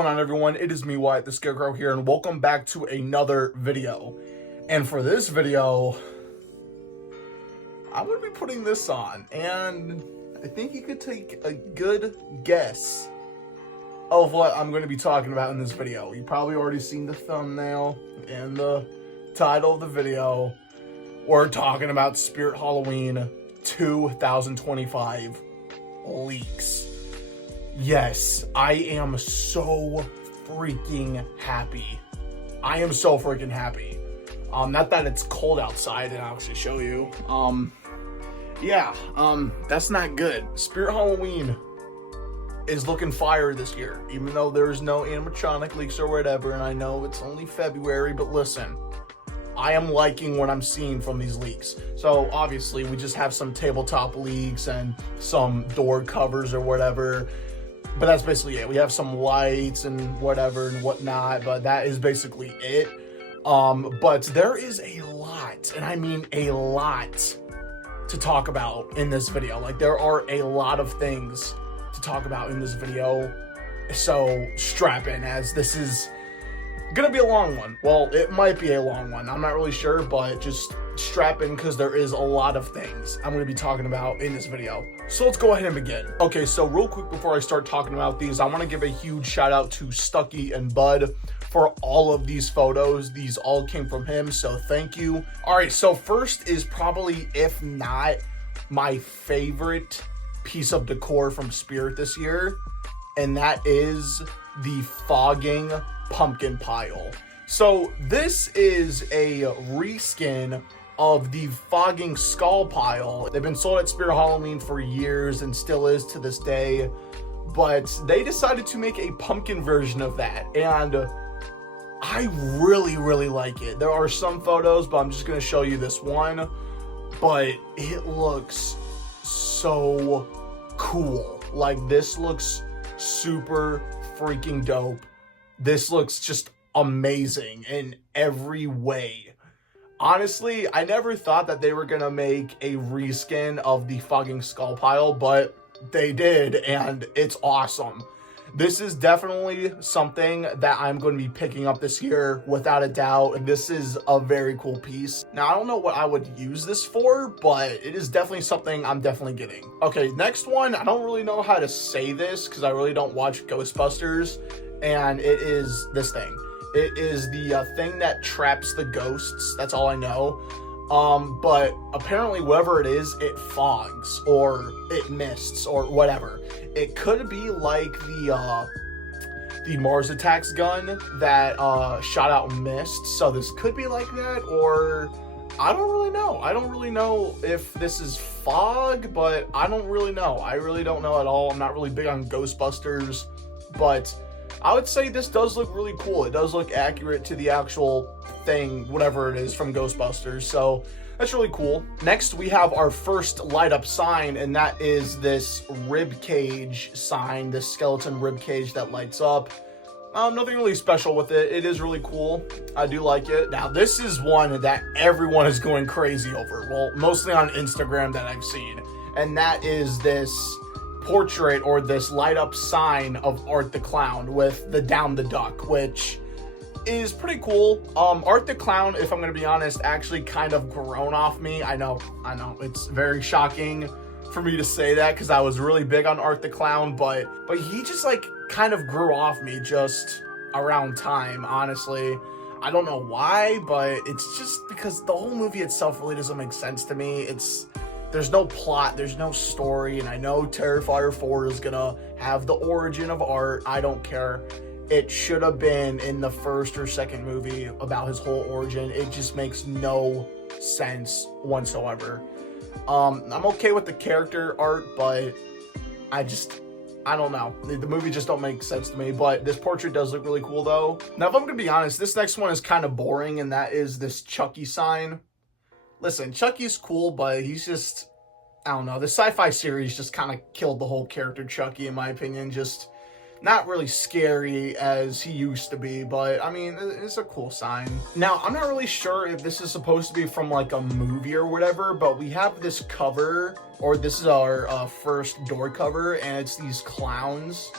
going on, everyone? It is me, Wyatt the Scarecrow here, and welcome back to another video. And for this video, I'm going to be putting this on, and I think you could take a good guess of what I'm going to be talking about in this video. You've probably already seen the thumbnail and the title of the video. We're talking about Spirit Halloween 2025 leaks. Yes, I am so freaking happy. I am so freaking happy. Not that it's cold outside, and I'll actually show you. That's not good. Spirit Halloween is looking fire this year, even though there's no animatronic leaks or whatever, and I know it's only February, but listen, I am liking what I'm seeing from these leaks. So obviously we just have some tabletop leaks and some door covers or whatever, but that's basically it. We have some lights and whatever and whatnot, but that is basically it. But there is a lot, and I mean a lot, to talk about in this video. Like, there are a lot of things to talk about in this video, so strap in, as this is gonna be a long one. Well, it might be a long one, I'm not really sure, but just strap in because there is a lot of things I'm gonna be talking about in this video. So let's go ahead and begin. Okay, so real quick before I start talking about these, I want to give a huge shout out to Stucky and Bud for all of these photos. These all came from him, so thank you. All right, so first is probably, if not my favorite piece of decor from Spirit this year, and that is the fogging pumpkin pile. So this is a reskin of the fogging skull pile. They've been sold at Spirit Halloween for years and still is to this day, but they decided to make a pumpkin version of that, and I really like it. There are some photos, but I'm just gonna show you this one, but it looks so cool. Like, this looks super freaking dope. This looks just amazing in every way. Honestly, I never thought that they were gonna make a reskin of the fogging skull pile, but they did, and it's awesome. This is definitely something that I'm going to be picking up this year, without a doubt. This is a very cool piece. Now, I don't know what I would use this for, but it is definitely something I'm definitely getting. Okay, next one, I don't really know how to say this because I really don't watch Ghostbusters, and it is this thing. It is the thing that traps the ghosts. That's all I know. But apparently whatever it is, it fogs or it mists or whatever. It could be like the Mars Attacks gun that shot out mist. So this could be like that, or I don't really know. I don't really know if this is fog, but I don't really know. I really don't know at all. I'm not really big on Ghostbusters, but I would say this does look really cool. It does look accurate to the actual thing, whatever it is from Ghostbusters, so that's really cool. Next, we have our first light up sign, and that is this rib cage sign, this skeleton rib cage that lights up. Nothing really special with it. It is really cool. I do like it. Now, this is one that everyone is going crazy over. Well, mostly on Instagram that I've seen, and that is this portrait or this light up sign of Art the Clown with the Down the Duck, which is pretty cool. Art the Clown, if I'm gonna be honest, actually kind of grown off me. I know it's very shocking for me to say that because I was really big on Art the Clown, but he just like kind of grew off me just around time, honestly. I don't know why, but it's just because the whole movie itself really doesn't make sense to me. There's no plot, there's no story, and I know Terrifier 4 is gonna have the origin of Art. I don't care. It should have been in the first or second movie about his whole origin. It just makes no sense whatsoever. I'm okay with the character art, but I don't know. The movie just don't make sense to me, but this portrait does look really cool though. Now, if I'm gonna be honest, this next one is kind of boring, and that is this Chucky sign. Listen, Chucky's cool, but he's just, I don't know. The sci-fi series just kind of killed the whole character Chucky, in my opinion. Just not really scary as he used to be, but I mean, it's a cool sign. Now, I'm not really sure if this is supposed to be from like a movie or whatever, but we have this cover, or this is our first door cover, and it's these clowns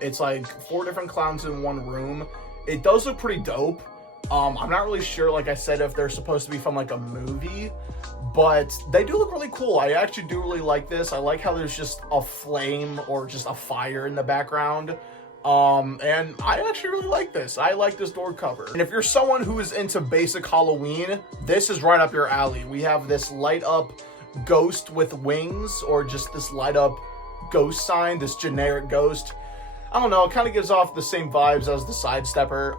It's like 4 different clowns in one room. It does look pretty dope. I'm not really sure, like I said, if they're supposed to be from like a movie, but they do look really cool. I actually do really like this. I like how there's just a flame or just a fire in the background. And I actually really like this. I like this door cover. And if you're someone who is into basic Halloween, this is right up your alley. We have this light up ghost with wings, or just this light up ghost sign, this generic ghost. I don't know, it kind of gives off the same vibes as the Sidestepper.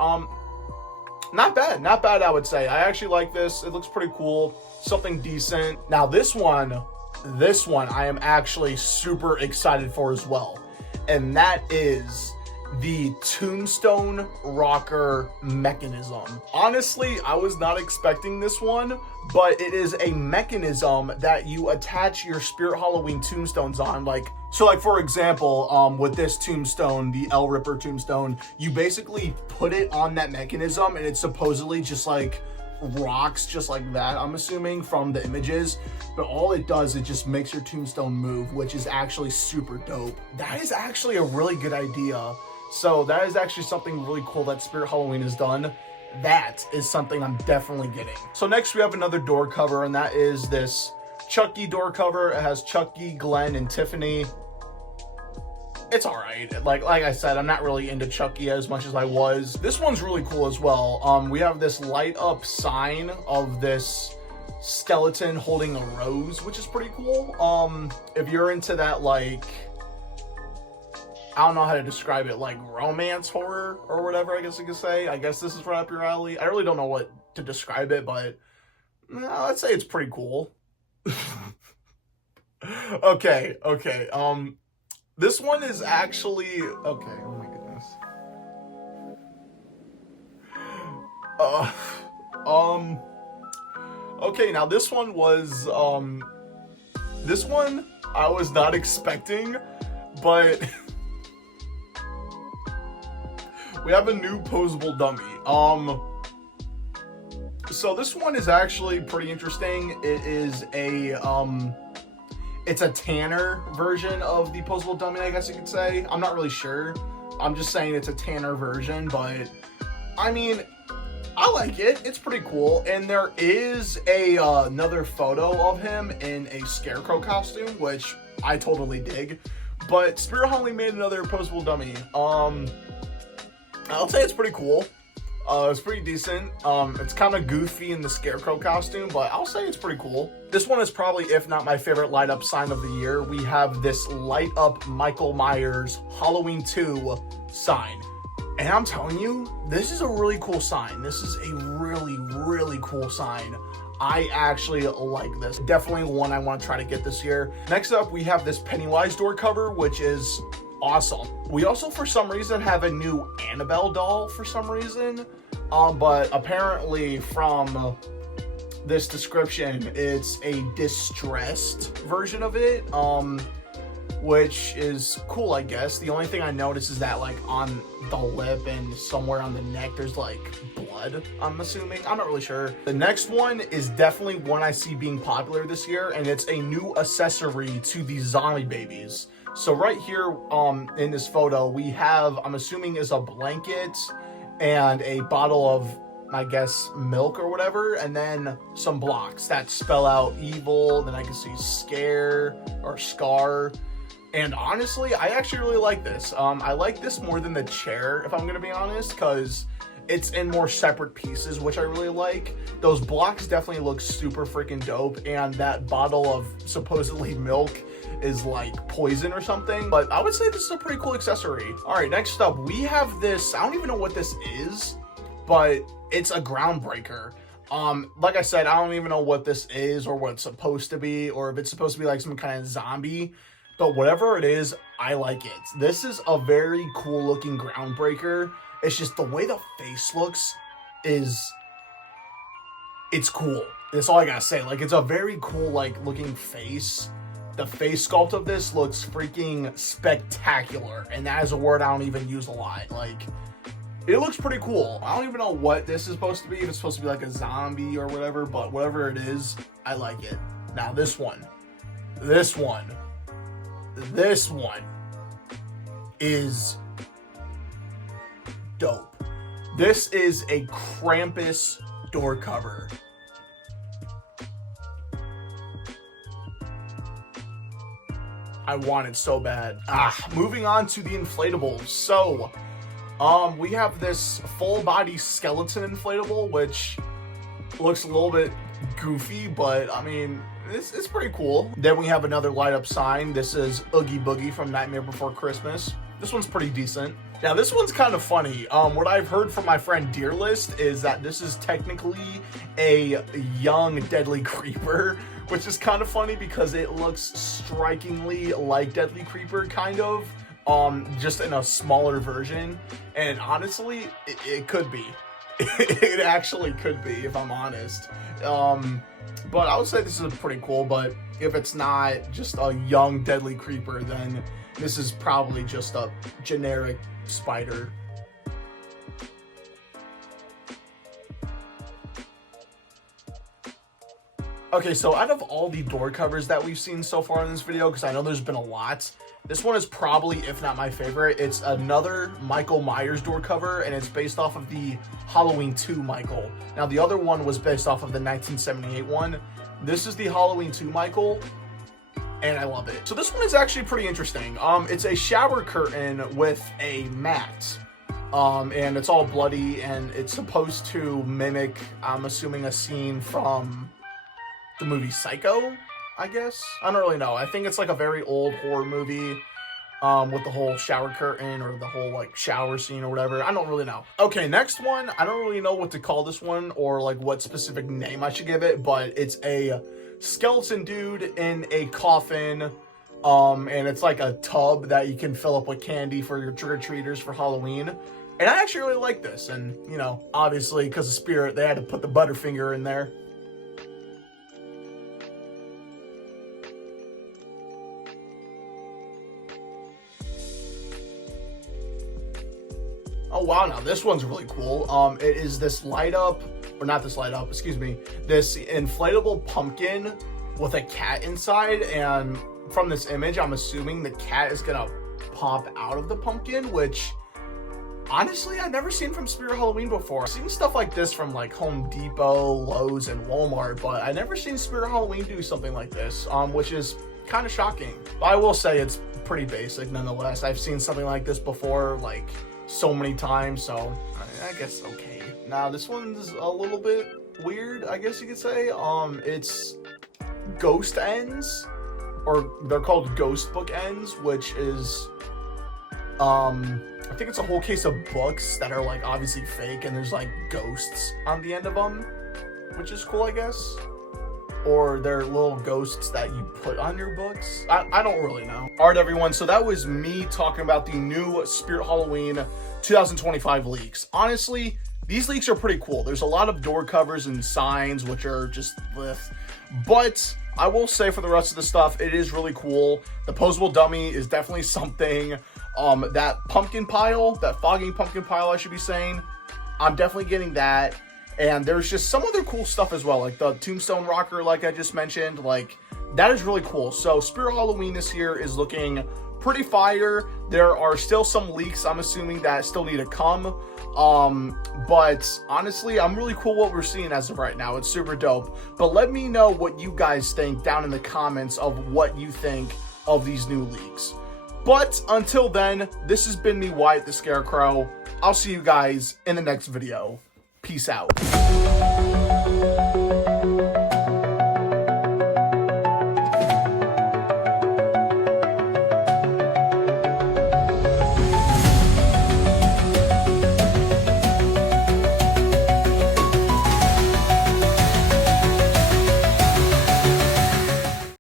Not bad, I would say. I actually like this. It looks pretty cool, something decent. Now this one I am actually super excited for as well. And that is the Tombstone rocker mechanism. Honestly, I was not expecting this one, but it is a mechanism that you attach your Spirit Halloween tombstones on. So for example, with this tombstone, the El Ripper tombstone, you basically put it on that mechanism and it supposedly just like rocks just like that, I'm assuming, from the images. But all it does, it just makes your tombstone move, which is actually super dope. That is actually a really good idea. So that is actually something really cool that Spirit Halloween has done. That is something I'm definitely getting. So next we have another door cover, and that is this Chucky door cover. It has Chucky, Glenn, and Tiffany. It's all right. Like I said, I'm not really into Chucky as much as I was. This one's really cool as well. We have this light up sign of this skeleton holding a rose, which is pretty cool. If you're into that, like, I don't know how to describe it, like romance horror or whatever, I guess you could say. I guess this is right up your alley. I really don't know what to describe it, but I'd say it's pretty cool. Okay. This one is actually okay. Oh my goodness. Okay, now this one was this one I was not expecting, but we have a new posable dummy. So this one is actually pretty interesting. It is it's a tanner version of the posable dummy, I guess you could say. I'm not really sure. I'm just saying it's a tanner version, but I mean, I like it. It's pretty cool. And there is another photo of him in a scarecrow costume, which I totally dig. But Spirit Halloween made another posable dummy. I'll say it's pretty cool. It's pretty decent. It's kind of goofy in the scarecrow costume, but I'll say it's pretty cool. This one is probably, if not my favorite light up sign of the year. We have this light up Michael Myers Halloween 2 sign. And I'm telling you, this is a really cool sign. This is a really, really cool sign. I actually like this. Definitely one I want to try to get this year. Next up, we have this Pennywise door cover, which is awesome. We also, for some reason, have a new Annabelle doll for some reason. But apparently from this description, it's a distressed version of it, which is cool, I guess. The only thing I noticed is that, like, on the lip and somewhere on the neck, there's, like, blood, I'm assuming. I'm not really sure. The next one is definitely one I see being popular this year, and it's a new accessory to the zombie babies. So right here, in this photo, we have, I'm assuming, is a blanket and a bottle of, I guess, milk or whatever, and then some blocks that spell out evil. Then I can see scare or scar. And honestly, I actually really like this. I like this more than the chair, if I'm gonna be honest, because it's in more separate pieces, which I really like. Those blocks definitely look super freaking dope, and that bottle of supposedly milk is like poison or something. But I would say this is a pretty cool accessory. All right, next up, we have this, I don't even know what this is, but it's a groundbreaker. Like I said, I don't even know what this is or what it's supposed to be, or if it's supposed to be like some kind of zombie. But whatever it is, I like it. This is a very cool looking groundbreaker. It's just the way the face looks it's cool. That's all I gotta say. Like, it's a very cool, like, looking face. The face sculpt of this looks freaking spectacular. And that is a word I don't even use a lot. Like, it looks pretty cool. I don't even know what this is supposed to be. If it's supposed to be like a zombie or whatever. But whatever it is, I like it. Now, this one. is dope. This is a Krampus door cover. I want it so bad. Moving on to the inflatables. So, we have this full body skeleton inflatable, which looks a little bit goofy, but I mean, it's pretty cool. Then we have another light up sign. This is Oogie Boogie from Nightmare Before Christmas. This one's pretty decent. Now this one's kind of funny. What I've heard from my friend Dearlist is that this is technically a young Deadly Creeper, which is kind of funny because it looks strikingly like Deadly Creeper, kind of, just in a smaller version. And honestly, it could be. It actually could be, if I'm honest. But I would say this is pretty cool, but if it's not just a young Deadly Creeper, then this is probably just a generic spider. Okay, so out of all the door covers that we've seen so far in this video, because I know there's been a lot, this one is probably, if not my favorite. It's another Michael Myers door cover, and it's based off of the Halloween 2 Michael. Now, the other one was based off of the 1978 one. This is the Halloween 2 Michael, and I love it. So this one is actually pretty interesting. It's a shower curtain with a mat. And it's all bloody, and it's supposed to mimic, I'm assuming, a scene from the movie Psycho, I guess. I don't really know. I think it's like a very old horror movie with the whole shower curtain or the whole like shower scene or whatever. I don't really know. Okay, next one. I don't really know what to call this one or like what specific name I should give it, but it's a skeleton dude in a coffin. And it's like a tub that you can fill up with candy for your trick-or-treaters for Halloween. And I actually really like this. And, you know, obviously because of Spirit, they had to put the Butterfinger in there. Oh wow, now this one's really cool. It is this light up, or not this light up, excuse me, this inflatable pumpkin with a cat inside, and from this image, I'm assuming the cat is gonna pop out of the pumpkin, which honestly, I've never seen from Spirit Halloween before. I've seen stuff like this from like Home Depot, Lowe's, and Walmart, but I've never seen Spirit Halloween do something like this, which is kind of shocking. But I will say it's pretty basic nonetheless. I've seen something like this before, like so many times, so I guess okay. Now this one's a little bit weird, I guess you could say. It's ghost ends, or they're called ghost book ends, which is I think it's a whole case of books that are like obviously fake, and there's like ghosts on the end of them, which is cool, I guess. Or they're little ghosts that you put on your books. I don't really know. All right, everyone. So that was me talking about the new Spirit Halloween 2025 leaks. Honestly, these leaks are pretty cool. There's a lot of door covers and signs, which are just bleh. But I will say for the rest of the stuff, it is really cool. The posable dummy is definitely something. That pumpkin pile, that fogging pumpkin pile, I should be saying, I'm definitely getting that. And there's just some other cool stuff as well, like the Tombstone rocker, like I just mentioned. Like, that is really cool. So Spirit Halloween this year is looking pretty fire. There are still some leaks, I'm assuming, that still need to come. But honestly, I'm really cool what we're seeing as of right now. It's super dope. But let me know what you guys think down in the comments of what you think of these new leaks. But until then, this has been me, Wyatt the Scarecrow. I'll see you guys in the next video. Peace out.